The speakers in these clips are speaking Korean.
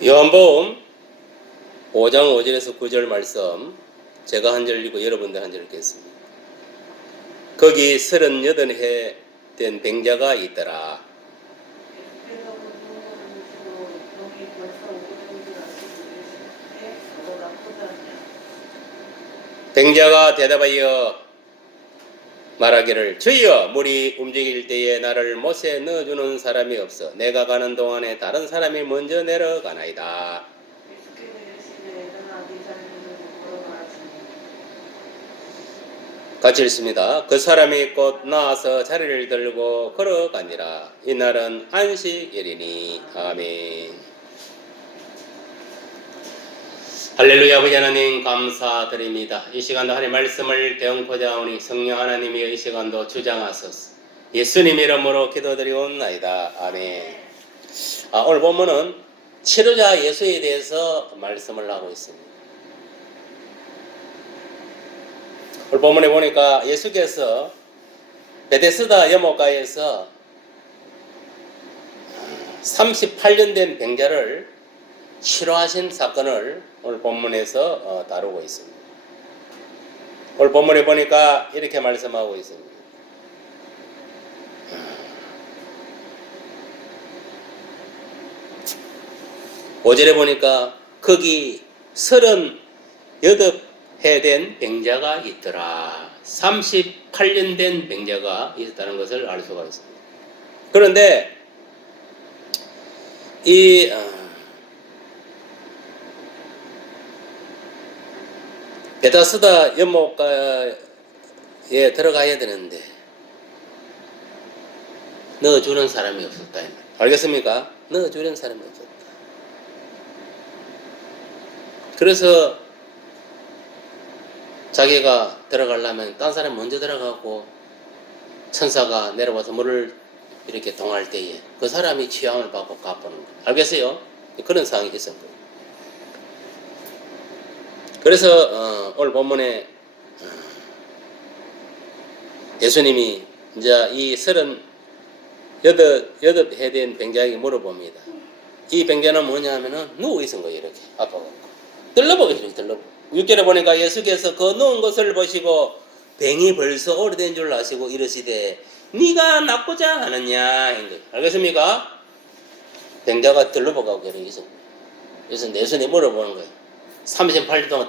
요한복음 5장 5절에서 9절 말씀 제가 한 절 읽고 여러분들 한 절 읽겠습니다. 거기 38해 된 병자가 있더라. 병자가 대답하여 말하기를 주여 물이 움직일 때에 나를 못에 넣어주는 사람이 없어 내가 가는 동안에 다른 사람이 먼저 내려가나이다. 같이 읽습니다. 그 사람이 곧 나와서 자리를 들고 걸어가니라. 이날은 안식일이니. 아멘. 할렐루야. 아버지 하나님 감사드립니다. 이 시간도 하나님 말씀을 배우고자 하오니 성령 하나님이 이 시간도 주장하소서. 예수님 이름으로 기도드리옵나이다. 아멘. 오늘 본문은 치료자 예수에 대해서 말씀을 하고 있습니다. 오늘 본문에 보니까 예수께서 베데스다 여목가에서 38년 된 병자를 치료하신 사건을 오늘 본문에서 다루고 있습니다. 오늘 본문에 보니까 이렇게 말씀하고 있습니다. 5절에 보니까 거기 38해 된 병자가 있더라. 38년 된 병자가 있었다는 것을 알 수가 있습니다. 그런데 이 베데스다 연못가에 들어가야 되는데 넣어주는 사람이 없었다. 알겠습니까? 넣어주는 사람이 없었다. 그래서 자기가 들어가려면 딴 사람이 먼저 들어가고 천사가 내려와서 물을 이렇게 동할 때에 그 사람이 취함을 받고 갚는 거예요. 알겠어요? 그런 상황이 있었던 거예요. 그래서 오늘 본문에 예수님이 이제 이 38해 된 병자에게 물어봅니다. 이 병자는 뭐냐 하면은 누워 있은 거예요. 이렇게 아파갖고 들러보고 이렇게 들러보고 6절에 보니까 예수께서 그 누운 것을 보시고 병이 벌써 오래된 줄 아시고 이러시되 네가 낫고자 하느냐 인 거예요. 알겠습니까? 병자가 들러보고 이렇게 있습니다. 그래서 예수님이 물어보는 거예요. 38년 동안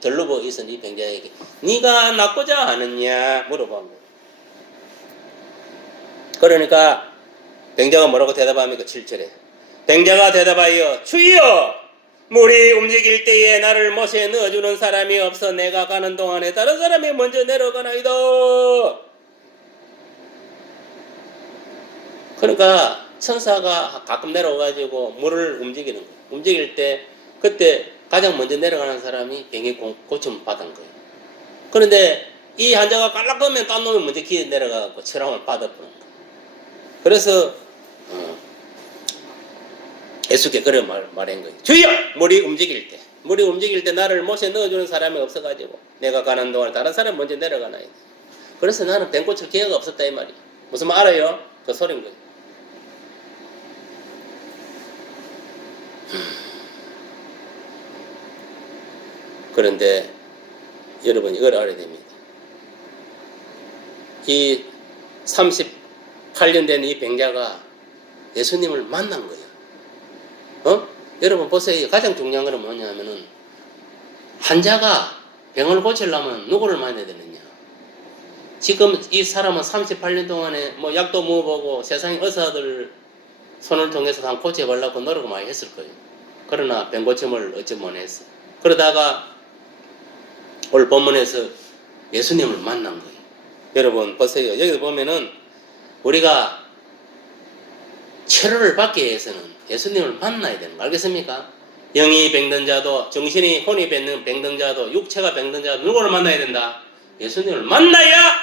들러보 있은 이 병자에게 네가 낫고자 하느냐 물어본 거예요. 그러니까 병자가 뭐라고 대답합니까? 7절에 병자가 대답하여 주여 물이 움직일 때에 나를 못에 넣어주는 사람이 없어 내가 가는 동안에 다른 사람이 먼저 내려가나이다. 그러니까 천사가 가끔 내려와가지고 물을 움직이는 거예요. 움직일 때 그때 가장 먼저 내려가는 사람이 병이 고침 받은 거예요. 그런데 이 환자가 깔락거리면 딴 놈이 먼저 기어 내려가고 치료를 받아보는 거예요. 그래서 예수께 그래 말한 거예요. 주여! 물이 움직일 때 나를 못에 넣어주는 사람이 없어가지고 내가 가는 동안 다른 사람이 먼저 내려가나요. 그래서 나는 병 고칠 기회가 없었다 이 말이에요. 무슨 말 알아요? 그 소린 거예요. 그런데 여러분이 이걸 알아야 됩니다. 이 38년 된 이 병자가 예수님을 만난 거예요. 여러분 보세요. 가장 중요한 건 뭐냐면은 환자가 병을 고치려면 누구를 만나야 되느냐. 지금 이 사람은 38년 동안에 뭐 약도 먹어보고 세상의 의사들 손을 통해서 한 고쳐보려고 노력을 많이 했을 거예요. 그러나 병 고침을 얻지 못했어. 그러다가 오늘 본문에서 예수님을 만난 거예요. 여러분 보세요. 여기 보면은 우리가 치료를 받기 위해서는 예수님을 만나야 되는 거 알겠습니까? 영이 병든 자도 정신이 혼이 병든 자도 육체가 병든 자도 누구를 만나야 된다? 예수님을 만나야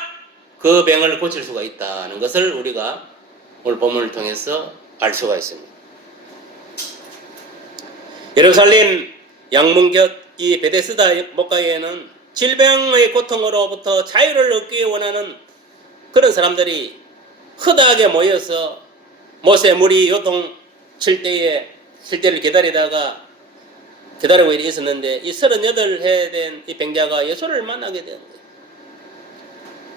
그 병을 고칠 수가 있다는 것을 우리가 오늘 본문을 통해서 알 수가 있습니다. 예루살렘 양문곁 이 베데스다 목가에는 질병의 고통으로부터 자유를 얻기 원하는 그런 사람들이 허다하게 모여서 못에 물이 요동칠 때에 실제를 기다리고 있었는데 이 38해 된 이 병자가 예수를 만나게 된 거예요.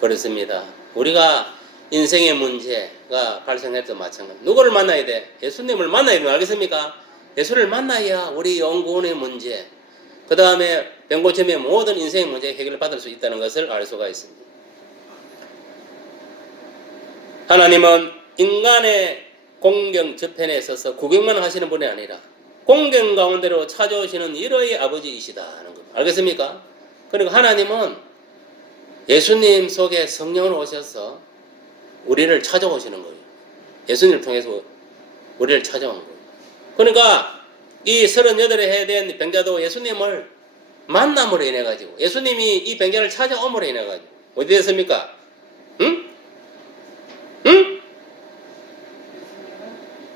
그렇습니다. 우리가 인생의 문제가 발생할 때 마찬가지. 누구를 만나야 돼? 예수님을 만나야 돼. 알겠습니까? 예수를 만나야 우리 영혼의 문제, 그 다음에 병고침의 모든 인생의 문제 해결을 받을 수 있다는 것을 알 수가 있습니다. 하나님은 인간의 공경 저편에 있어서 구경만 하시는 분이 아니라 공경 가운데로 찾아오시는 일의 아버지이시다는 겁니다. 알겠습니까? 그러니까 하나님은 예수님 속에 성령으로 오셔서 우리를 찾아오시는 거예요. 예수님을 통해서 우리를 찾아온 거예요. 그러니까 이 38에 해야 된 병자도 예수님을 만남으로 인해 가지고 예수님이 이 병자를 찾아옴으로 인해 가지고 어디 됐습니까? 응? 응?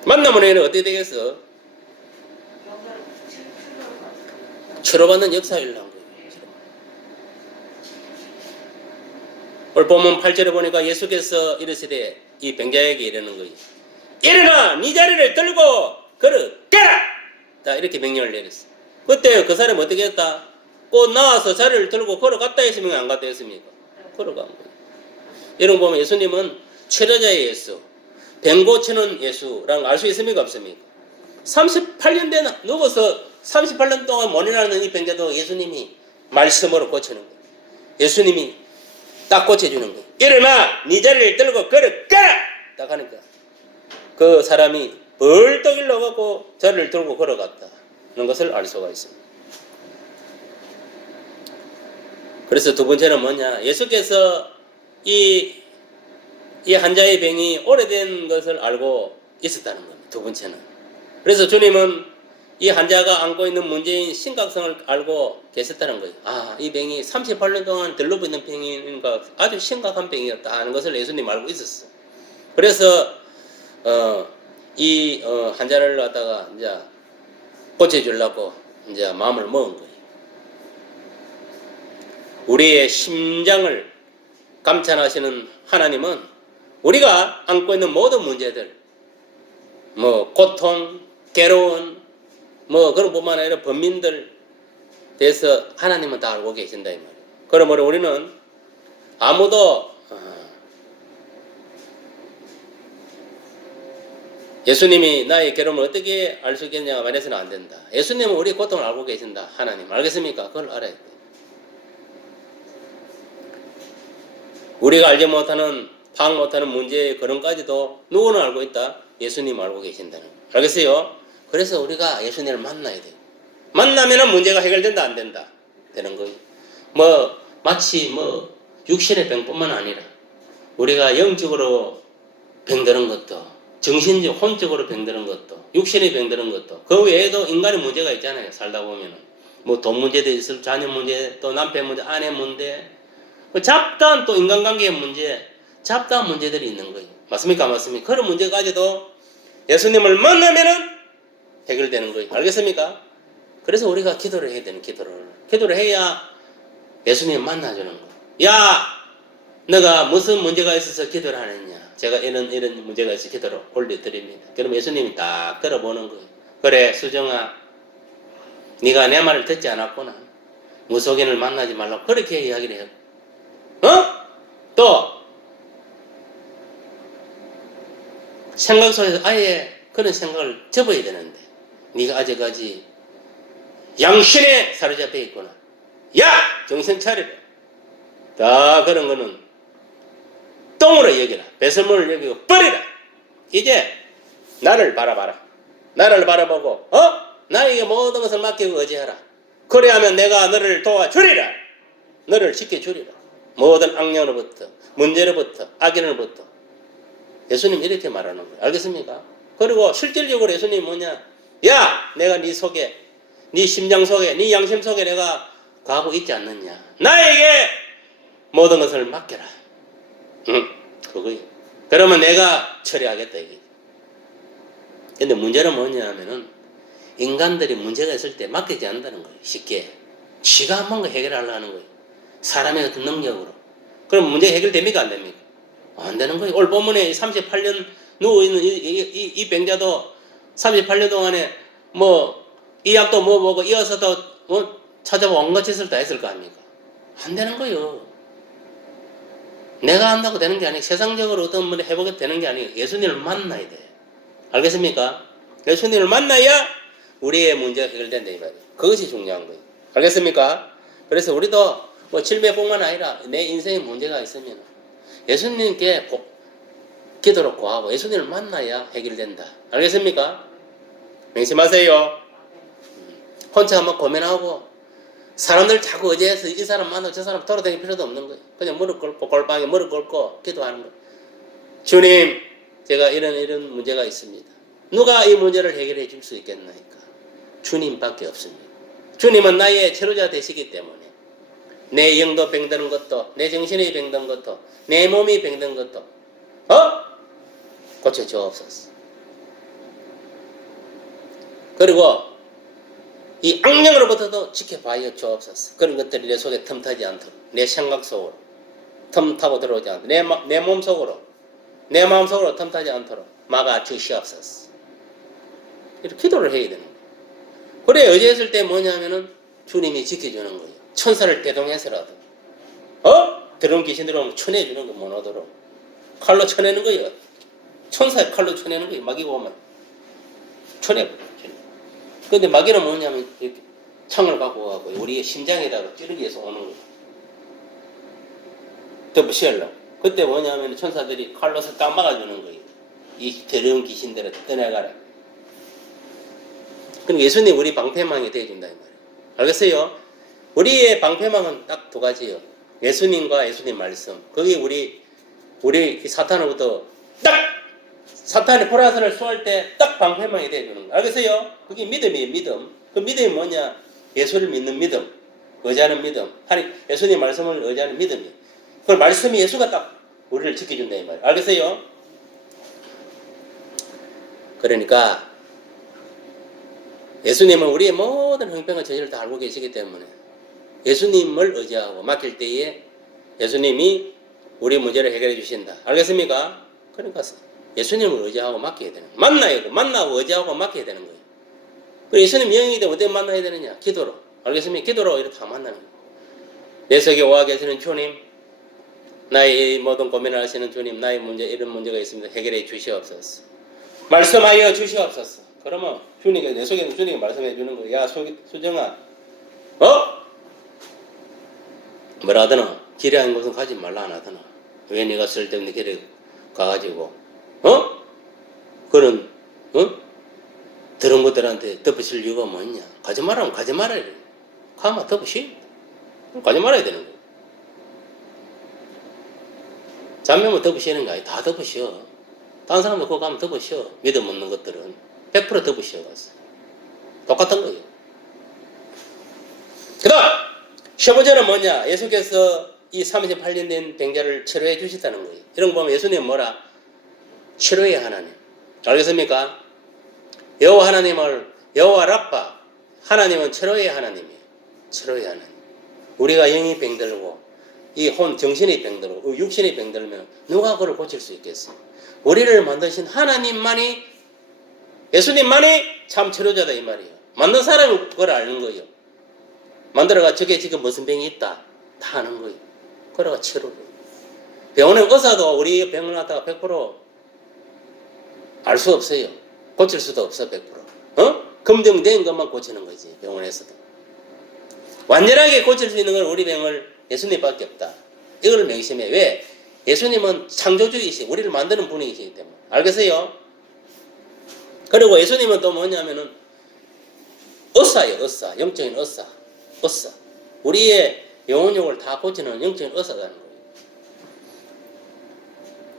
만남으로 인해 어떻게 되겠어? 치료받는 역사를 일어난 거예요. 오늘 보면 8절에 보니까 예수께서 이르시되 이 병자에게 이르는 거예요. 일어나 네 자리를 들고 걸어가라! 자, 이렇게 명령을 내렸어요. 그때 그 사람이 어떻게 했다? 꼭 나와서 자리를 들고 걸어갔다 했으면 안 갔다 했습니까? 걸어간 거예요. 이런 거 보면 예수님은 최저자의 예수, 병 고치는 예수라는 걸 알 수 있습니까? 없습니까? 38년 된 누워서 38년 동안 못 일어나는 이 병자도 예수님이 말씀으로 고치는 거예요. 예수님이 딱 고쳐주는 거예요. 일어나 네 자리를 들고 걸어가라! 딱 하니까 그 사람이 벌떡 일어나고 자리를 들고 걸어갔다는 것을 알 수가 있습니다. 그래서 두 번째는 뭐냐? 예수께서 이 환자의 병이 오래된 것을 알고 있었다는 겁니다. 두 번째는. 그래서 주님은 이 환자가 안고 있는 문제인 심각성을 알고 계셨다는 거예요. 아, 이 병이 38년 동안 들러붙어 있는 병이니까 아주 심각한 병이었다는 것을 예수님 알고 있었어. 그래서 이 환자를 갖다가 이제 고쳐주려고 이제 마음을 먹은 거예요. 우리의 심장을 감찰하시는 하나님은 우리가 안고 있는 모든 문제들, 뭐 고통, 괴로운, 뭐 그런 뿐만 아니라 범민들 대해서 하나님은 다 알고 계신다 이 말이에요. 그러므로 우리는 아무도 예수님이 나의 괴로움을 어떻게 알 수 있겠냐고 말해서는 안 된다. 예수님은 우리의 고통을 알고 계신다. 하나님 알겠습니까? 그걸 알아야 돼. 우리가 알지 못하는 파악 못하는 문제의 근원까지도 누구는 알고 있다? 예수님 알고 계신다는 거예요. 알겠어요? 그래서 우리가 예수님을 만나야 돼요. 만나면은 문제가 해결된다 안 된다 되는 거예요. 마치 육신의 병뿐만 아니라 우리가 영적으로 병드는 것도, 정신적 혼적으로 병드는 것도, 육신이 병드는 것도, 그 외에도 인간의 문제가 있잖아요. 살다 보면은 돈 문제도 있을, 자녀 문제, 또 남편 문제, 아내 문제, 잡다한 또 인간관계의 문제, 잡다한 문제들이 있는 거예요. 맞습니까? 맞습니까? 그런 문제까지도 예수님을 만나면은 해결되는 거예요. 알겠습니까? 그래서 우리가 기도를 해야 되는 기도를 해야 예수님 만나주는 거예요. 야, 너가 무슨 문제가 있어서 기도를 하느냐? 제가 이런 문제가 있어서 기도를 올려드립니다. 그럼 예수님이 딱 들어보는 거예요. 그래, 수정아, 네가 내 말을 듣지 않았구나. 무속인을 만나지 말라고 그렇게 이야기를 해요. 또 생각 속에서 아예 그런 생각을 접어야 되는데 네가 아직까지 양심에 사로잡혀 있구나. 야! 정신 차리라. 다 그런 거는 똥으로 여기라. 배설물을 여기고 버리라. 이제 나를 바라봐라. 나를 바라보고 나에게 모든 것을 맡기고 의지하라. 그래야면 내가 너를 도와주리라. 너를 지켜주리라. 모든 악령으로부터, 문제로부터, 악인으로부터. 예수님 이렇게 말하는 거예요. 알겠습니까? 그리고 실질적으로 예수님이 뭐냐? 야! 내가 네 속에, 네 심장 속에, 네 양심 속에 내가 가고 있지 않느냐? 나에게 모든 것을 맡겨라. 그거예요. 그러면 내가 처리하겠다 이게. 근데 문제는 뭐냐 하면은 인간들이 문제가 있을 때 맡기지 않는다는 거예요. 쉽게. 지가 뭔가 해결하려고 하는 거예요. 사람의 어떤 능력으로. 그럼 문제 해결됩니까? 안 됩니까? 안 되는 거예요. 오늘 본문에 38년 누워있는 이 병자도 38년 동안에 뭐 이 약도 뭐 보고 이어서도 뭐 찾아보고 온갖 짓을 다 했을 거 아닙니까? 안 되는 거요. 내가 한다고 되는 게 아니고 세상적으로 어떤 분이 해보게 되는 게 아니고 예수님을 만나야 돼. 알겠습니까? 예수님을 만나야 우리의 문제가 해결된다 이 말이에요. 그것이 중요한 거예요. 알겠습니까? 그래서 우리도 뭐 질병뿐만 아니라 내 인생에 문제가 있으면 예수님께 기도로 구하고 예수님을 만나야 해결된다. 알겠습니까? 명심하세요. 혼자 한번 고민하고 사람들 자꾸 의지해서 이 사람 만나고 저 사람 돌아다닐 필요도 없는 거예요. 그냥 무릎 꿇고 골방에 무릎 꿇고 기도하는 거예요. 주님, 제가 이런 문제가 있습니다. 누가 이 문제를 해결해 줄 수 있겠나이까? 주님밖에 없습니다. 주님은 나의 치료자 되시기 때문에 내 영도 병드는 것도 내 정신이 병든 것도 내 몸이 병든 것도 고쳐 주옵소서. 그리고 이 악령으로부터도 지켜봐야 주옵소서. 그런 것들이 내 속에 틈타지 않도록 내 생각 속으로 틈타고 들어오지 않도록 내 몸 속으로 내 마음 속으로 틈타지 않도록 막아 주시옵소서. 이렇게 기도를 해야 되는 거예요. 그래 의지했을 때 뭐냐면은 주님이 지켜주는 거예요. 천사를 대동해서라도 들어온 귀신 들어오면 쳐내주는 거 못 오도록 칼로 쳐내는 거예요. 천사의 칼로 쳐내는 거예요. 마귀가 오면 쳐내버려요. 근데 마귀는 뭐냐면 이렇게 창을 갖고 가고 우리의 심장에다가 찌르기해서 오는 거예요. 덮으시려고. 그때 뭐냐면 천사들이 칼로서 딱 막아주는 거예요. 이 더러운 귀신들을 떠나가라. 그럼 예수님 우리 방패망이 되어준다 이 말이에요. 알겠어요? 우리의 방패망은 딱 두 가지예요. 예수님과 예수님 말씀. 그게 우리 사탄으로부터 딱 사탄의 포라선을 쏘을 때 딱 방패망이 되어주는 거예요. 알겠어요? 그게 믿음이에요. 믿음. 그 믿음이 뭐냐? 예수를 믿는 믿음. 의지하는 믿음. 예수님 말씀을 의지하는 믿음이에요. 그 말씀이 예수가 딱 우리를 지켜준다 이 말이에요. 알겠어요? 그러니까 예수님은 우리의 모든 형편과 저지를 다 알고 계시기 때문에 예수님을 의지하고 맡길 때에 예수님이 우리 문제를 해결해 주신다. 알겠습니까? 그러니까 예수님을 의지하고 맡겨야 되는 거예요. 만나고 의지하고 맡겨야 되는 거예요. 그리고 예수님 영이기 때문에 어떻게 만나야 되느냐? 기도로. 알겠습니까? 기도로 이렇게 다 만나는 거예요. 내 속에 와 계시는 주님, 나의 모든 고민을 하시는 주님, 나의 문제, 이런 문제가 있습니다. 해결해 주시옵소서. 말씀하여 주시옵소서. 그러면 주님이 내 속에 있는 주님이 말씀해 주는 거예요. 야 수정아, 뭐라 하더나? 길에 아닌 곳은 가지 말라 안 하더나? 왜 네가 쓸데없는 길에 가가지고 그런 그런 것들한테 덮으실 이유가 뭐냐? 가지 말라면 가지 말아야 돼. 가면 덮으시. 가지 말아야 되는 거예요. 잠명은 덮으시는 거 아니야. 다 덮으셔. 다른 사람도 그거 가면 덮으셔. 믿음 없는 것들은 100% 덮으셔 가서. 똑같은 거예요. 그 다음 15절은 뭐냐? 예수께서 이 38년 된 병자를 치료해 주셨다는 거예요. 이런 거 보면 예수님은 뭐라? 치료의 하나님. 알겠습니까? 여호와 하나님을 여호와 라파 하나님은 치료의 하나님이에요. 치료의 하나님. 우리가 영이 병들고 이 정신이 병들고 육신이 병들면 누가 그걸 고칠 수 있겠어요? 우리를 만드신 하나님만이 예수님만이 참 치료자다 이 말이에요. 만든 사람은 그걸 아는 거예요. 만들어가 저게 지금 무슨 병이 있다 다 아는 거예요. 그래가 치료를. 병원에 의사도 우리 병을 갖다가 100% 알 수 없어요. 고칠 수도 없어 100%. 검증된 것만 고치는 거지 병원에서도. 완전하게 고칠 수 있는 건 우리 병을 예수님밖에 없다. 이걸 명심해. 왜? 예수님은 창조주이시 우리를 만드는 분이시기 때문에. 알겠어요? 그리고 예수님은 또 뭐냐면은 의사예요. 의사. 영적인 의사. 의사. 우리의 영혼욕을 다 고치는 영적인 의사라는 거예요.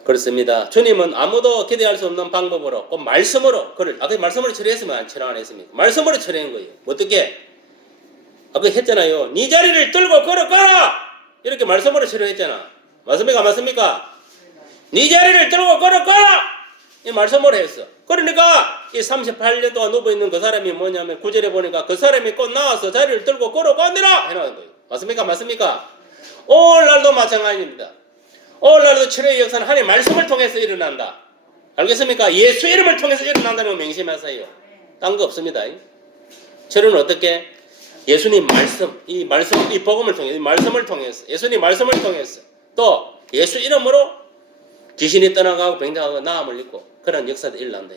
그렇습니다. 주님은 아무도 기대할 수 없는 방법으로 꼭 말씀으로 그를 말씀으로 처리했으면 치료 안 했습니까? 말씀으로 처리한 거예요. 어떻게? 아까 했잖아요. 네 자리를 들고 걸어가라! 이렇게 말씀으로 치료했잖아. 맞습니까? 맞습니까? 네 자리를 들고 걸어가라! 이 말씀으로 했어. 그러니까 이 38년 동안 누워있는 그 사람이 뭐냐면 9절에 보니까 그 사람이 곧 나와서 자리를 들고 걸어가니라! 해놓은 거예요. 맞습니까? 맞습니까? 오늘날도 마찬가지입니다. 오늘날도 치료의 역사는 하나님의 말씀을 통해서 일어난다. 알겠습니까? 예수 이름을 통해서 일어난다는 걸 명심하세요. 딴 거 없습니다. 치료는 어떻게? 예수님 말씀, 이 복음을 통해, 이 말씀을 통해서, 예수님 말씀을 통해서, 또 예수 이름으로 귀신이 떠나가고 병자하고 나음을 입고 그런 역사도 일어난다.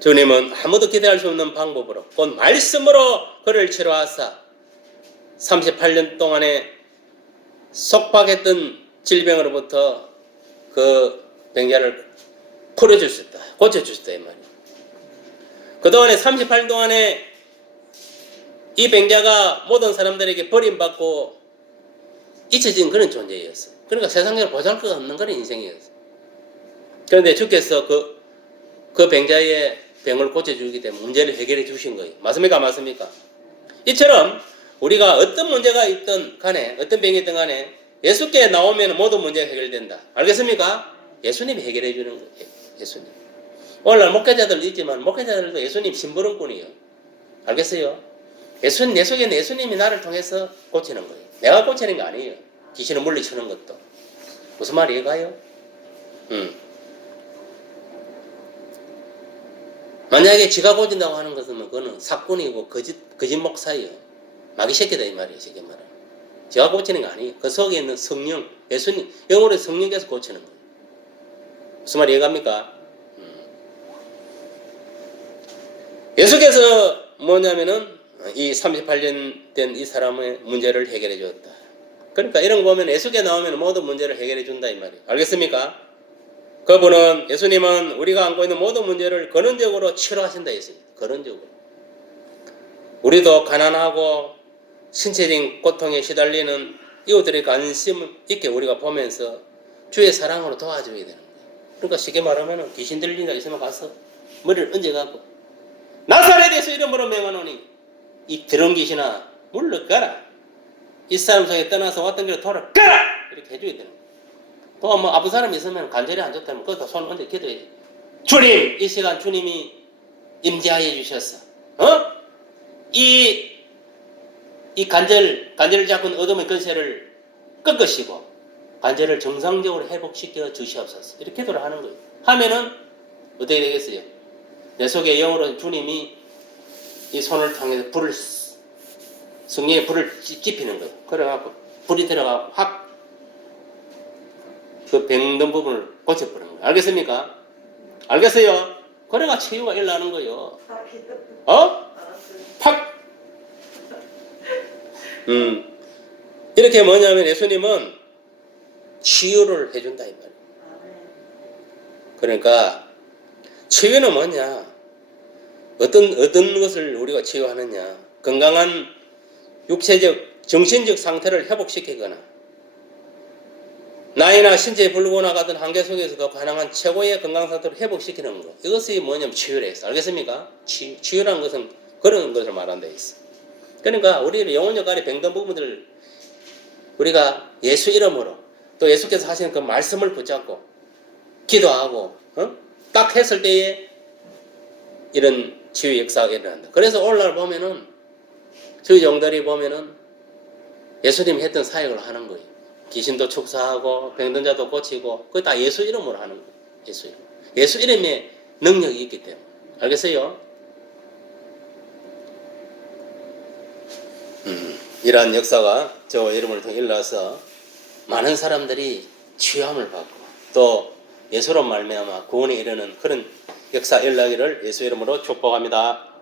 주님은 아무도 기대할 수 없는 방법으로 곧 말씀으로 그를 치료하사 38년 동안에 속박했던 질병으로부터 그 병자를 풀어주셨다. 고쳐주셨다 이 말이에요. 그동안에 38년 동안에 이 병자가 모든 사람들에게 버림받고 잊혀진 그런 존재였어요. 그러니까 세상에 보잘것없는 그런 인생이었어요. 그런데 주께서 그 병자의 병을 고쳐주기 때문에 문제를 해결해 주신 거예요. 맞습니까? 맞습니까? 이처럼 우리가 어떤 문제가 있든 간에, 어떤 병이 있든 간에 예수께 나오면 모든 문제가 해결된다. 알겠습니까? 예수님이 해결해 주는 거예요. 예수님. 오늘날 목회자들도 있지만 목회자들도 예수님 심부름꾼이에요. 알겠어요? 내 속에 예수님이 나를 통해서 고치는 거예요. 내가 고치는 게 아니에요. 귀신을 물리치는 것도. 무슨 말이 이해가요? 만약에 지가 고친다고 하는 것은 그거는 사꾼이고 거짓 목사예요. 마귀 새끼다 이 말이에요. 쉽게 말하면. 지가 고치는 게 아니에요. 그 속에 있는 성령, 예수님, 영으로 성령께서 고치는 거예요. 무슨 말이 이해갑니까? 예수께서 뭐냐면은 이 38년 된 이 사람의 문제를 해결해 주었다. 그러니까 이런 거 보면 예수께 나오면 모든 문제를 해결해 준다 이 말이에요. 알겠습니까? 그분은, 예수님은 우리가 안고 있는 모든 문제를 근원적으로 치료하신다 했습니다. 근원적으로. 우리도 가난하고 신체적인 고통에 시달리는 이웃들의 관심 있게 우리가 보면서 주의 사랑으로 도와줘야 되는 거예요. 그러니까 쉽게 말하면 귀신 들린 자 있으면 가서 머리를 얹어갖고 나사렛 예수 이름으로 명하노니 이 더러운 귀신아 물러가라. 이 사람 속에 떠나서 왔던 길로 돌아가라. 이렇게 해줘야 되는 거예요. 또 뭐 아픈 사람이 있으면 관절이 안 좋다면 거기다 손을 얹어 기도해야지. 주님, 이 시간 주님이 임재하여 주셔서 이 관절을 잡고 있는 어둠의 근세를 꺾으시고 관절을 정상적으로 회복시켜 주시옵소서. 이렇게 기도를 하는 거예요. 하면은 어떻게 되겠어요? 내 속에 영으로 주님이 이 손을 통해서 성령의 불을 지피는 거예요. 그래갖고 불이 들어가고 확 그 병든 부분을 고쳐버리는 거예요. 알겠습니까? 알겠어요? 그래가 치유가 일어나는 거예요. 팍! 이렇게 뭐냐면 예수님은 치유를 해준다 이 말이에요. 그러니까 치유는 뭐냐? 어떤 것을 우리가 치유하느냐? 건강한 육체적, 정신적 상태를 회복시키거나 나이나 신체에 불구나가던 한계 속에서도 가능한 최고의 건강 상태를 회복시키는 것. 이것이 뭐냐면 치유라 했어. 알겠습니까? 치유라는 것은 그런 것을 말한다 했어. 그러니까 우리 영혼 역할의 병든 부분들을 우리가 예수 이름으로 또 예수께서 하시는 그 말씀을 붙잡고 기도하고 딱 했을 때에 이런 치유 역사가 일어난다. 그래서 오늘날 보면은 저희 종들이 보면은 예수님이 했던 사역을 하는 거예요. 귀신도 축사하고 병든 자도 고치고 그거 다 예수 이름으로 하는 거예요. 예수 이름. 예수 이름에 능력이 있기 때문에. 알겠어요? 이러한 역사가 저 이름을 통해 일어나서 많은 사람들이 치유함을 받고 또 예수로 말미암아 구원에 이르는 그런 역사 일어나기를 예수 이름으로 축복합니다.